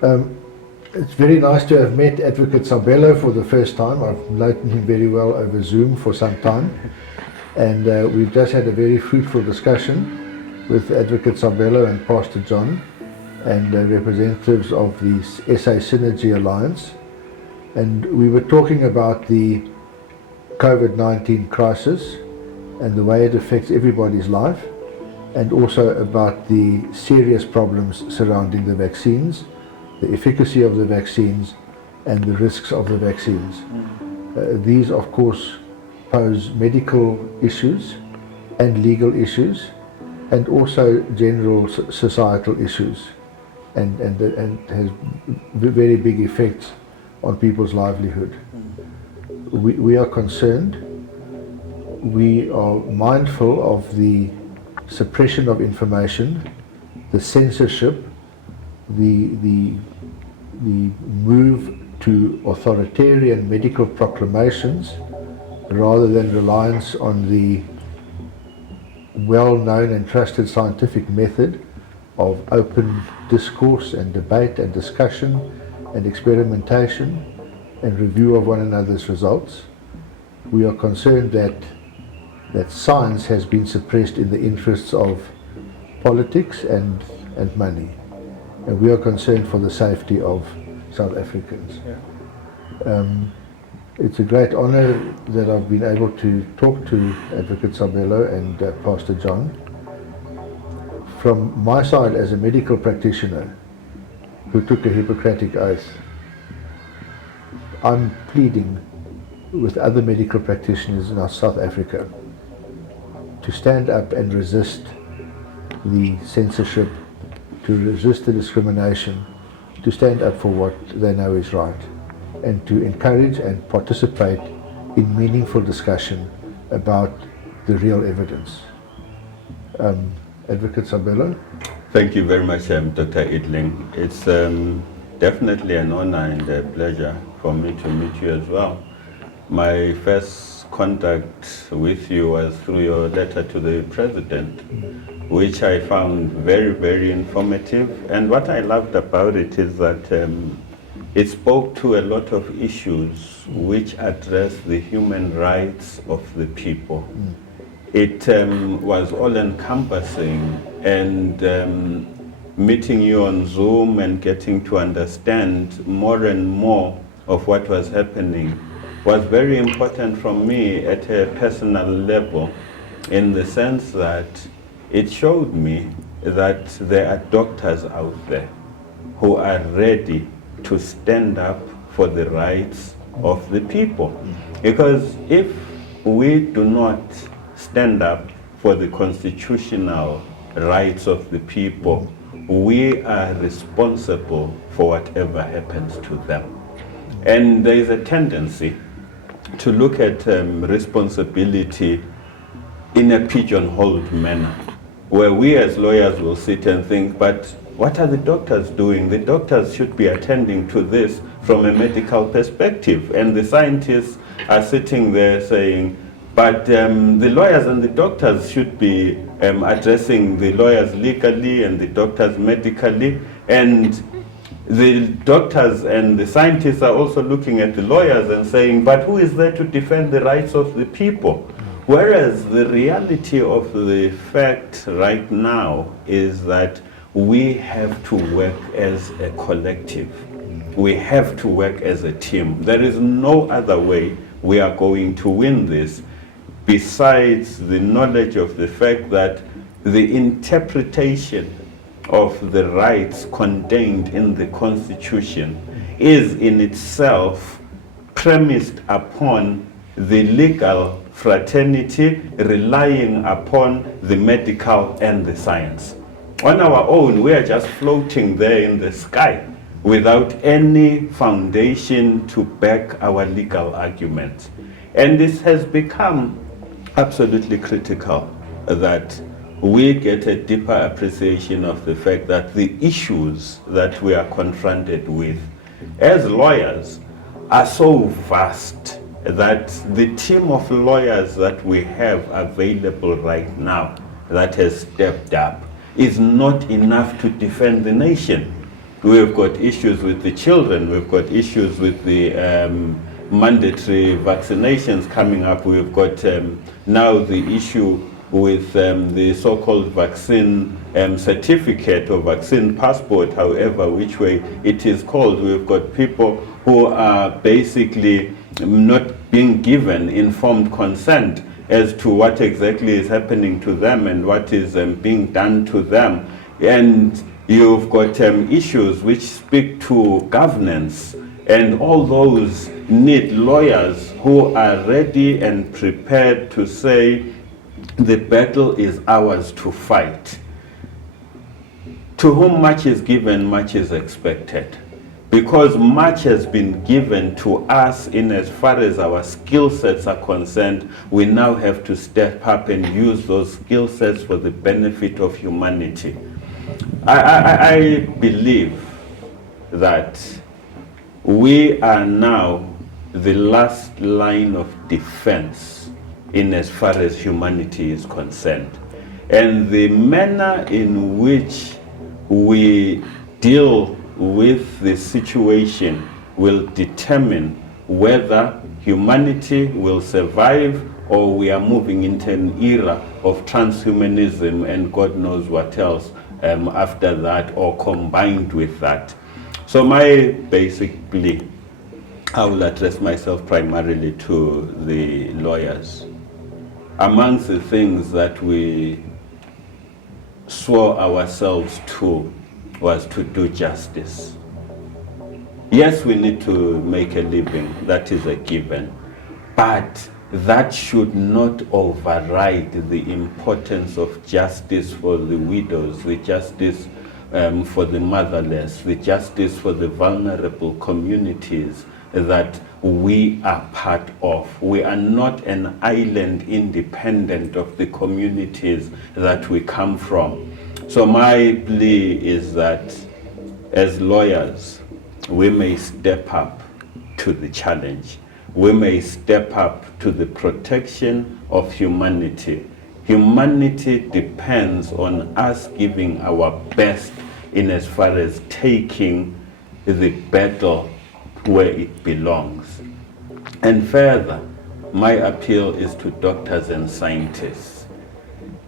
It's very nice to have met Advocate Sabelo for the first time. I've known him very well over Zoom for some time, and we've just had a very fruitful discussion with Advocate Sabelo and Pastor John and representatives of the SA Synergy Alliance, and we were talking about the COVID-19 crisis and the way it affects everybody's life, and also about the serious problems surrounding the vaccines, the efficacy of the vaccines, and the risks of the vaccines. These, of course, pose medical issues and legal issues, and also general societal issues, and has very big effects on people's livelihood. We are concerned. We are mindful of the suppression of information, the censorship, the move to authoritarian medical proclamations rather than reliance on the well-known and trusted scientific method of open discourse and debate and discussion and experimentation and review of one another's results. We are concerned that science has been suppressed in the interests of politics and money. And we are concerned for the safety of South Africans. Yeah. It's a great honor that I've been able to talk to Advocate Sabelo and Pastor John. From my side as a medical practitioner who took a Hippocratic oath, I'm pleading with other medical practitioners in South Africa to stand up and resist the censorship, to resist the discrimination, to stand up for what they know is right, and to encourage and participate in meaningful discussion about the real evidence. Advocate Sabelo? Thank you very much, Dr. Edeling. It's definitely an honor and a pleasure for me to meet you as well. My first contact with you was through your letter to the President, which I found very, very informative. And what I loved about it is that it spoke to a lot of issues which address the human rights of the people. It was all-encompassing, and meeting you on Zoom and getting to understand more and more of what was happening was very important for me at a personal level, in the sense that it showed me that there are doctors out there who are ready to stand up for the rights of the people. Because if we do not stand up for the constitutional rights of the people, we are responsible for whatever happens to them. And there is a tendency to look at responsibility in a pigeonholed manner, where we as lawyers will sit and think, but what are the doctors doing? The doctors should be attending to this from a medical perspective. And the scientists are sitting there saying, but the lawyers and the doctors should be addressing the lawyers legally and the doctors medically. And the doctors and the scientists are also looking at the lawyers and saying, but who is there to defend the rights of the people? Whereas the reality of the fact right now is that we have to work as a collective. We have to work as a team. There is no other way we are going to win this besides the knowledge of the fact that the interpretation of the rights contained in the Constitution is in itself premised upon the legal fraternity relying upon the medical and the science. On our own, we are just floating there in the sky without any foundation to back our legal arguments. And this has become absolutely critical that we get a deeper appreciation of the fact that the issues that we are confronted with as lawyers are so vast that the team of lawyers that we have available right now that has stepped up is not enough to defend the nation. We've got issues with the children. We've got issues with the mandatory vaccinations coming up. We've got now the issue with the so-called vaccine certificate or vaccine passport, however, which way it is called. We've got people who are basically not being given informed consent as to what exactly is happening to them and what is being done to them. And you've got issues which speak to governance, and all those need lawyers who are ready and prepared to say the battle is ours to fight. To whom much is given, much is expected. Because much has been given to us in as far as our skill sets are concerned, we now have to step up and use those skill sets for the benefit of humanity. I believe that we are now the last line of defense in as far as humanity is concerned. And the manner in which we deal with the situation will determine whether humanity will survive or we are moving into an era of transhumanism and God knows what else after that or combined with that. So basically, I will address myself primarily to the lawyers. Amongst the things that we swore ourselves to was to do justice. Yes, we need to make a living, that is a given, but that should not override the importance of justice for the widows, the justice for the motherless, the justice for the vulnerable communities that we are part of. We are not an island independent of the communities that we come from. So my plea is that as lawyers, we may step up to the challenge. We may step up to the protection of humanity. Humanity depends on us giving our best in as far as taking the battle where it belongs. And further, my appeal is to doctors and scientists.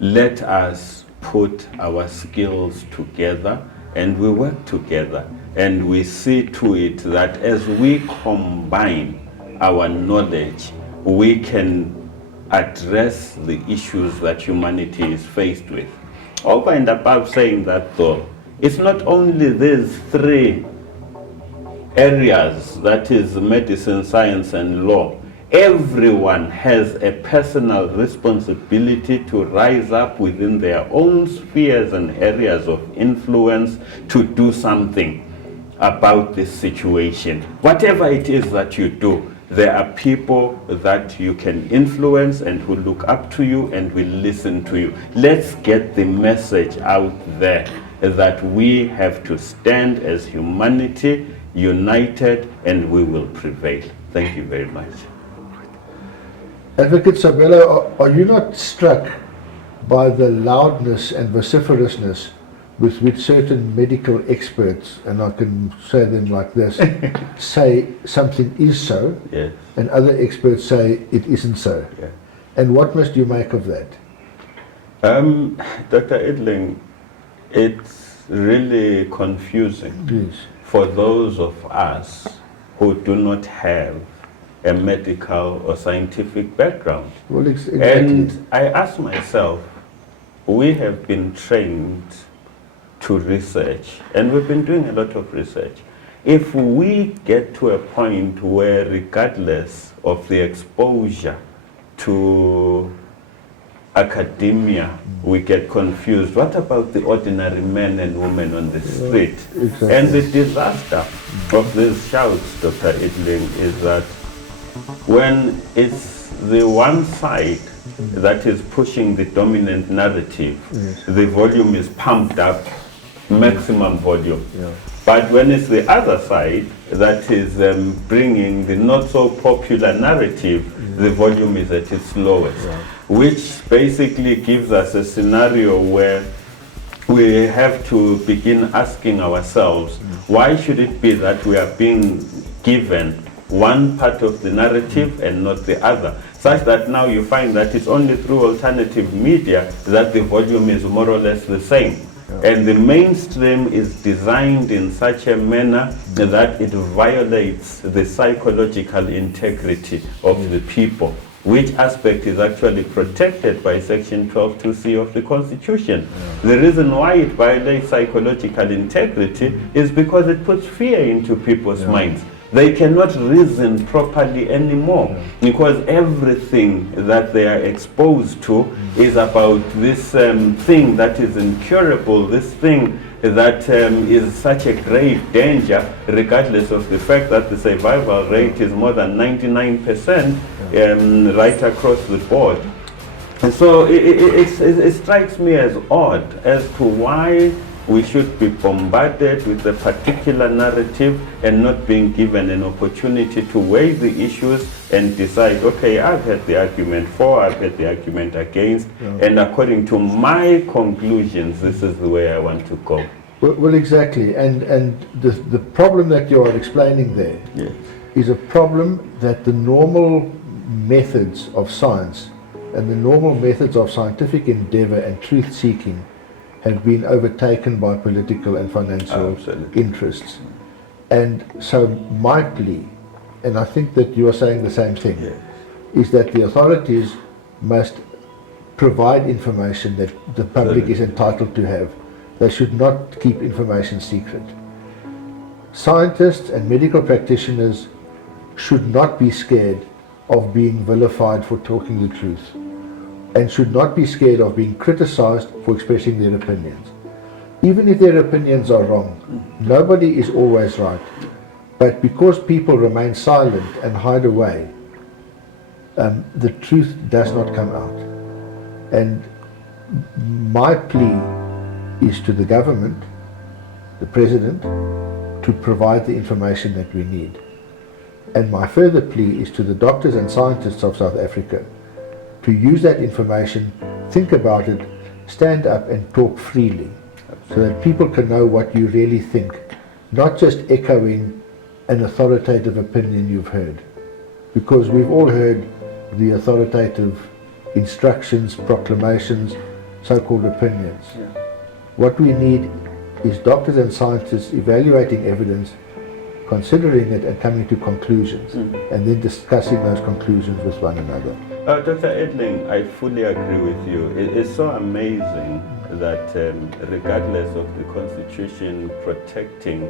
Let us put our skills together and we work together and we see to it that as we combine our knowledge, we can address the issues that humanity is faced with. Over and above saying that though, it's not only these three areas, that is medicine, science, and law. Everyone has a personal responsibility to rise up within their own spheres and areas of influence to do something about this situation. Whatever it is that you do, there are people that you can influence and who look up to you and will listen to you. Let's get the message out there that we have to stand as humanity united and we will prevail. Thank you very much. Advocate Sabelo, are you not struck by the loudness and vociferousness with which certain medical experts, and I can say them like this, say something is so, yes, and other experts say it isn't so? Yeah. And what must you make of that? Dr. Edeling, it's really confusing. Yes. For those of us who do not have a medical or scientific background. Well, exactly. And I ask myself, we have been trained to research, and we've been doing a lot of research. If we get to a point where, regardless of the exposure to academia, we get confused. What about the ordinary men and women on the street? Exactly. And the disaster of these shouts, Dr. Edeling, is that when it's the one side that is pushing the dominant narrative, Yes. the volume is pumped up, maximum volume. Yeah. But when it's the other side that is bringing the not so popular narrative, the volume is at its lowest, which basically gives us a scenario where we have to begin asking ourselves, why should it be that we are being given one part of the narrative and not the other? Such that now you find that it's only through alternative media that the volume is more or less the same. And the mainstream is designed in such a manner that it violates the psychological integrity of the people, which aspect is actually protected by Section 12(2)(c) of the Constitution. The reason why it violates psychological integrity is because it puts fear into people's minds. They cannot reason properly anymore because everything that they are exposed to is about this thing that is incurable, this thing that is such a grave danger, regardless of the fact that the survival rate is more than 99% right across the board. And so it strikes me as odd as to why we should be bombarded with a particular narrative and not being given an opportunity to weigh the issues and decide, okay, I've had the argument for, I've had the argument against, and according to my conclusions, this is the way I want to go. Well, exactly. And the problem that you are explaining there is a problem that the normal methods of science and the normal methods of scientific endeavor and truth-seeking have been overtaken by political and financial interests. And so my plea, and I think that you are saying the same thing, is that the authorities must provide information that the public is entitled to have. They should not keep information secret. Scientists and medical practitioners should not be scared of being vilified for talking the truth, and should not be scared of being criticized for expressing their opinions. Even if their opinions are wrong, nobody is always right. But because people remain silent and hide away, the truth does not come out. And my plea is to the government, the president, to provide the information that we need. And my further plea is to the doctors and scientists of South Africa to use that information, think about it, stand up and talk freely, so that people can know what you really think, not just echoing an authoritative opinion you've heard. Because we've all heard the authoritative instructions, proclamations, so-called opinions. What we need is doctors and scientists evaluating evidence, considering it and coming to conclusions, and then discussing those conclusions with one another. Dr. Edeling, I fully agree with you. It's so amazing that regardless of the Constitution protecting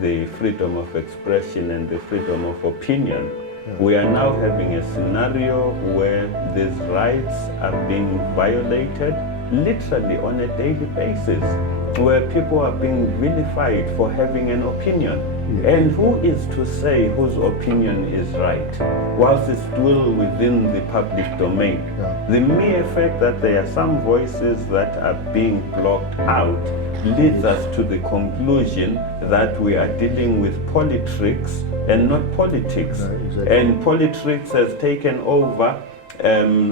the freedom of expression and the freedom of opinion, we are now having a scenario where these rights are being violated literally on a daily basis, where people are being vilified for having an opinion. And who is to say whose opinion is right, whilst it's still within the public domain? The mere fact that there are some voices that are being blocked out leads us to the conclusion that we are dealing with politricks and not politics. And politricks has taken over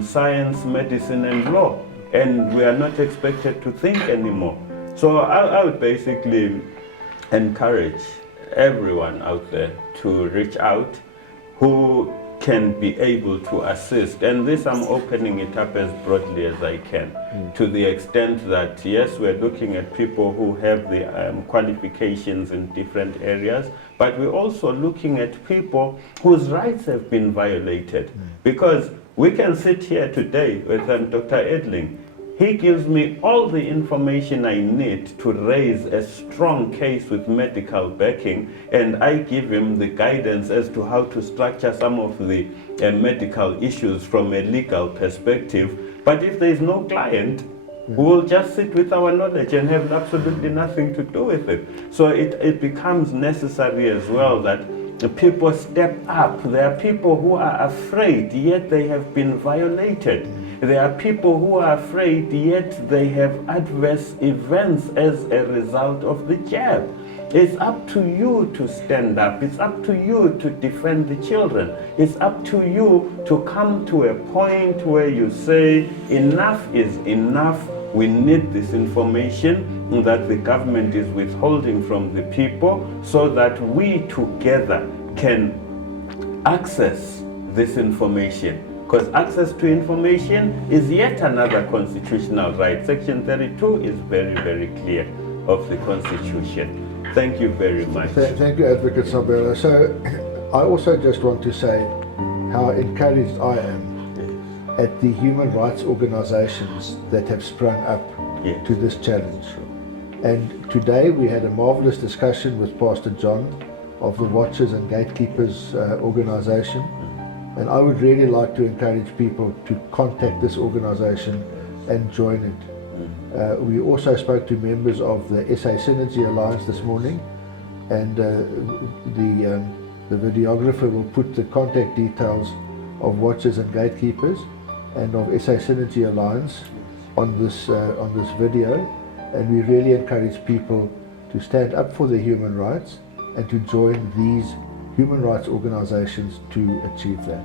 science, medicine and law, and we are not expected to think anymore. So I would basically encourage everyone out there to reach out who can be able to assist. And this I'm opening it up as broadly as I can, to the extent that, yes, we're looking at people who have the qualifications in different areas, but we're also looking at people whose rights have been violated. Because we can sit here today with Dr. Edeling. He gives me all the information I need to raise a strong case with medical backing, and I give him the guidance as to how to structure some of the medical issues from a legal perspective. But if there is no client, we will just sit with our knowledge and have absolutely nothing to do with it. So it becomes necessary as well that the people step up. There are people who are afraid, yet they have been violated. There are people who are afraid, yet they have adverse events as a result of the jab. It's up to you to stand up. It's up to you to defend the children. It's up to you to come to a point where you say, enough is enough. We need this information. that the government is withholding from the people so that we together can access this information. Because access to information is yet another constitutional right. Section 32 is very, very clear of the Constitution. Thank you very much. Thank you, Advocate Sabelo. So I also just want to say how encouraged I am at the human rights organizations that have sprung up to this challenge. And today we had a marvelous discussion with Pastor John of the Watchers and Gatekeeprs organization. And I would really like to encourage people to contact this organization and join it. We also spoke to members of the SA Synergy Alliance this morning, and the videographer will put the contact details of Watchers and Gatekeepers and of SA Synergy Alliance on this video. And we really encourage people to stand up for their human rights and to join these human rights organizations to achieve that.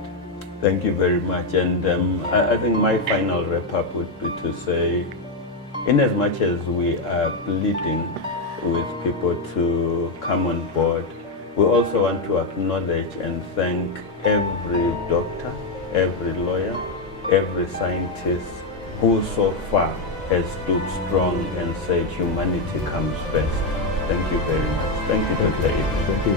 Thank you very much. And I think my final wrap-up would be to say, in as much as we are pleading with people to come on board, we also want to acknowledge and thank every doctor, every lawyer, every scientist who so far has stood strong and said humanity comes first. Thank you very much. Thank you, Dr. Edeling. Thank you.